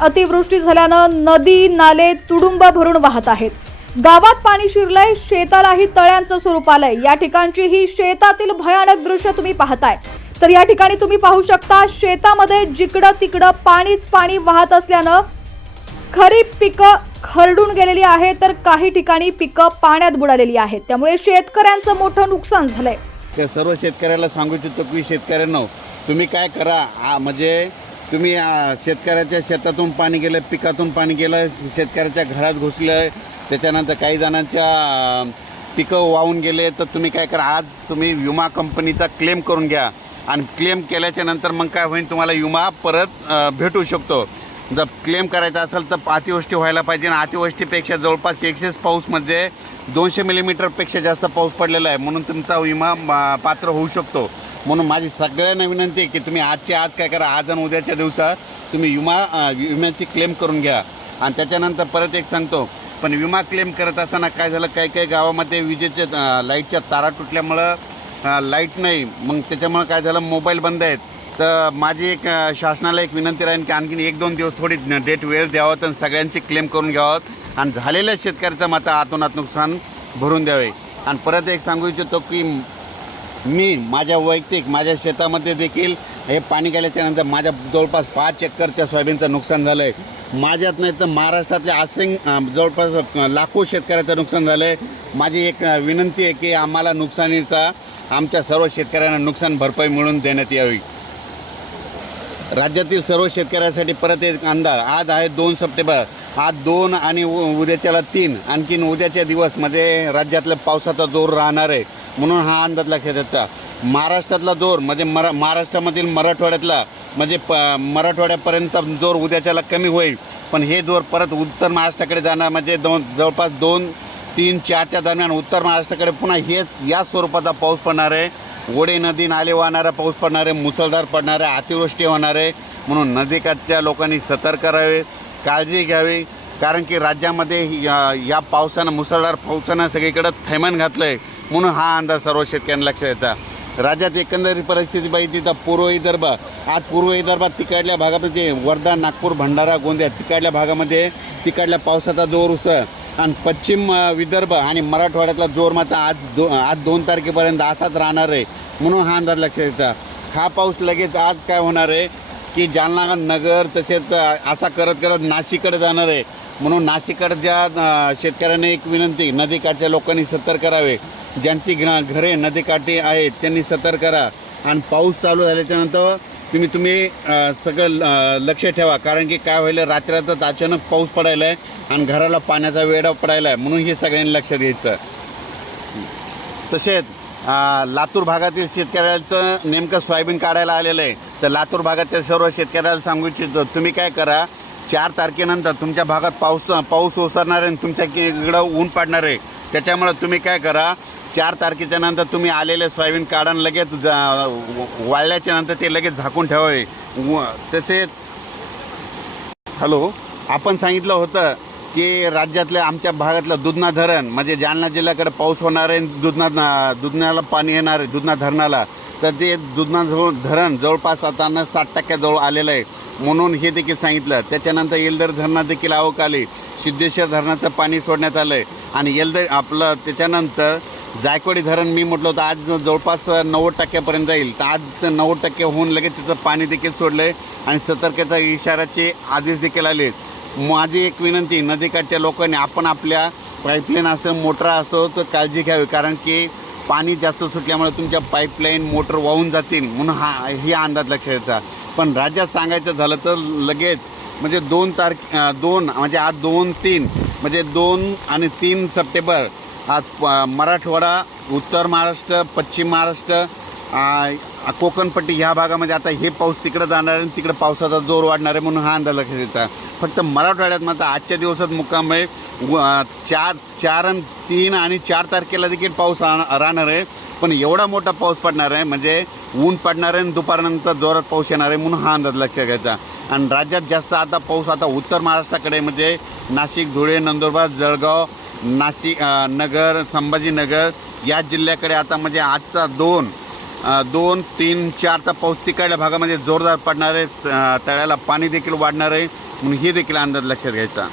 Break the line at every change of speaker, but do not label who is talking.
अतिवृष्टी झाल्यानं नदी नाले तुडुंब भरून वाहत आहेत. गावात पाणी शिरलंय शेतालाही तळ्यांचं स्वरूप आलंय. या ठिकाणची ही शेतातील भयानक दृश्य तुम्ही पाहताय. तर या ठिकाणी तुम्ही पाहू शकता शेतामध्ये जिकडं तिकडं पाणीच पाणी वाहत असल्यानं खरीप पिकं खरडून गेलेली आहेत तर काही ठिकाणी पिकं पाण्यात बुडालेली आहेत. त्यामुळे शेतकऱ्यांचं मोठं नुकसान झालंय.
सर्व शेतकऱ्याला सांगू इच्छितो की शेतकऱ्यांना तुम्ही काय करा म्हणजे तुम्ही शेतकऱ्याच्या शेतातून पाणी गेलं पिकातून पाणी गेलं शेतकऱ्याच्या घरात घुसलं त्याच्यानंतर काही जणांच्या पिकं वाहून गेले तर तुम्ही काय करा आज तुम्ही विमा कंपनीचा क्लेम करून घ्या. आणि क्लेम केल्याच्यानंतर मग काय होईल तुम्हाला विमा परत भेटू शकतो. जर क्लेम करायचा असेल तर अतिवृष्टी व्हायला पाहिजे आणि अतिवृष्टीपेक्षा जवळपास एक्सेस पाऊसमध्ये म्हणजे दोनशे मिलीमीटरपेक्षा जास्त पाऊस पडलेला आहे. म्हणून तुमचा विमा पात्र होऊ शकतो. म्हणून माझी सगळ्यांना विनंती आहे की तुम्ही आजचे आज काय करा आज आणि उद्याच्या दिवसात तुम्ही विमा विम्याची क्लेम करून घ्या. आणि त्याच्यानंतर परत एक सांगतो पण विमा क्लेम करत असताना काय झालं काही काही गावामध्ये विजेच्या लाईटच्या तारा तुटल्यामुळं लाइट नाही. मग त्याच्यामुळं काय झालं मोबाईल बंद आहेत. तर माझी एक शासनाला एक विनंती राहील की आणखीन एक दोन दिवस थोडी डेट वेळ द्यावं आणि सगळ्यांची क्लेम करून घ्यावं आणि झालेल्या शेतकऱ्याचं मात्र आतोनात नुकसान भरून द्यावे. आणि परत एक सांगू इच्छितो की मी माझ्या वैयक्तिक माझ्या शेतामध्ये देखील हे पाणी गेल्याच्यानंतर माझ्या जवळपास पाच एकरच्या सोयाबीनचं नुकसान झालं आहे माझ्यात नाही तर महाराष्ट्रातल्या असेंग जवळपास लाखो शेतकऱ्याचं नुकसान झालं आहे माझी एक विनंती आहे की आम्हाला नुकसानीचा आमच्या सर्व शेतकऱ्यांना नुकसान भरपाई मिळून देण्यात यावी. राज्यातील सर्व शेतकऱ्यांसाठी परत एक अंदाज. आज आहे दोन सप्टेंबर. आज दोन आणि उ- उद्याच्याला तीन. आणखीन उद्याच्या दिवसमध्ये राज्यातल्या पावसाचा जोर राहणार आहे. म्हणून हा अंदाज लक्षात येता महाराष्ट्रातला जोर म्हणजे मरा महाराष्ट्रामधील मराठवाड्यातला म्हणजे प मराठवाड्यापर्यंत जोर उद्याच्याला कमी होईल. पण हे जोर परत उत्तर महाराष्ट्राकडे जाणार म्हणजे दोन जवळपास दोन तीन चारच्या दरम्यान उत्तर महाराष्ट्राकडे पुन्हा हेच या स्वरूपाचा पाऊस पडणार आहे. ओढे नदी नाले वाहणारा पाऊस पडणार आहे मुसळधार पडणार आहे अतिवृष्टी होणार आहे म्हणून नदीकाठच्या लोकांनी सतर्क राहावे काळजी घ्यावी कारण की राज्यामध्ये या या पावसानं मुसळधार पावसानं सगळीकडं थैमान घातलं आहे म्हणून हा अंदाज सर्व शेतकऱ्यांना लक्षात येतात राज्यात एकंदरीत परिस्थिती पाहिजे तर पूर्व विदर्भ आज पूर्व विदर्भात तिकडल्या भागामध्ये वर्धा नागपूर भंडारा गोंदिया तिकडल्या भागामध्ये तिकडल्या पावसाचा जोर उसळ. आणि पश्चिम विदर्भ आणि मराठवाड्यातला जोर मात्र आज दो आज दोन तारखेपर्यंत असाच राहणार आहे. म्हणून हा अंदाज लक्षात येतात हा पाऊस लगेच आज काय होणार आहे? की जालना नगर तसेच असा करत करत नाशिककडे जाणार आहे. म्हणून नाशिककडच्या शेतकऱ्यांनी शेतकऱ्यांना एक विनंती नदीकाठच्या लोकांनी सतर्क करावे ज्यांची घ घरे नदीकाठी आहेत त्यांनी सतर्क करा आणि पाऊस चालू झाल्याच्यानंतर तुम्ही तुम्ही सगळं लक्ष ठेवा. कारण की काय व्हायला रात्रातच अचानक पाऊस पडायला आहे आणि घराला पाण्याचा वेढा पडायला आहे म्हणून हे सगळ्यांनी लक्ष द्यायचं. तसेच लातूर भागातील शेतकऱ्याचं नेमकं सोयाबीन काढायला आलेलं आहे. तर लातूर भागातील सर्व शेतकऱ्याला सांगू इच्छितो तुम्ही काय करा चार तारखेनंतर तुमच्या भागात पाऊस पाऊस ओसरणार आहे आणि तुमच्या इकडं ऊन पडणार आहे. त्याच्यामुळं तुम्ही काय करा चार तारखेच्या नंतर तुम्ही आलेले सोयाबीन काढा आणि लगेच जा- वाळल्याच्या नंतर ते लगेच झाकून ठेवावे. व- तसेच हॅलो. आपण सांगितलं होतं की राज्यातल्या आमच्या भागातलं दुधना धरण म्हणजे जालना जिल्ह्याकडे पाऊस होणार आहे दुधना दुधण्याला पाणी येणार आहे दुधना धरणाला. तर ते दुधना धरण जवळपास आता साठ टक्क्याजवळ आलेलं आहे. म्हणून हे देखील सांगितलं. त्याच्यानंतर येलदर धरणात देखील आवक आली. सिद्धेश्वर धरणाचं पाणी सोडण्यात आलं आहे आणि येलदर आपलं त्याच्यानंतर जायकवाडी धरण मी म्हटलं होतं आज जवळपास नव्वद टक्क्यापर्यंत जाईल. तर आज नव्वद टक्के होऊन लगेच त्याचं पाणी देखील सोडलं आहे आणि सतर्कतेचा इशाराचे आदेश देखील आले. माझी एक विनंती नदीकाठच्या लोकांनी आपण आपल्या पाईपलाईन असो मोटर असो तर काळजी घ्यावी. कारण की पाणी जास्त सुटल्यामुळे तुमच्या पाईपलाईन मोटर वाहून जातील म्हणून हा ही अंदाज लक्षात येतात पण राज्यात सांगायचं झालं तर लगेच म्हणजे दोन तारखे दोन म्हणजे आज दोन तीन म्हणजे दोन आणि तीन सप्टेंबर आज प- मराठवाडा उत्तर महाराष्ट्र पश्चिम महाराष्ट्र कोकणपट्टी ह्या भागामध्ये आता हे पाऊस तिकडं जाणार आहे आणि तिकडं पावसाचा जोर वाढणार आहे म्हणून हा अंदाज लक्षात येतात फक्त मराठवाड्यात मात्र आजच्या दिवसात मुक्काम आहे व- चार चार आणि तीन आणि चार तारखेला देखील पाऊस राहणार आहे. पण एवढा मोठा पाऊस पडणार आहे म्हणजे ऊन पडणार आहे आणि दुपारनंतर जोरात पाऊस येणार आहे म्हणून हा अंदाज लक्षात घ्यायचा आणि राज्यात जास्त आता पाऊस आता उत्तर महाराष्ट्राकडे म्हणजे नाशिक धुळे नंदुरबार जळगाव नाशिक नगर संभाजीनगर या जिल्ह्याकडे आता म्हणजे आजचा दोन दोन तीन चारचा पाऊस तिकडल्या भागामध्ये जोरदार पडणार आहे तळ्याला पाणी देखील वाढणार आहे. म्हणून हे देखील अंदाज लक्षात घ्यायचा.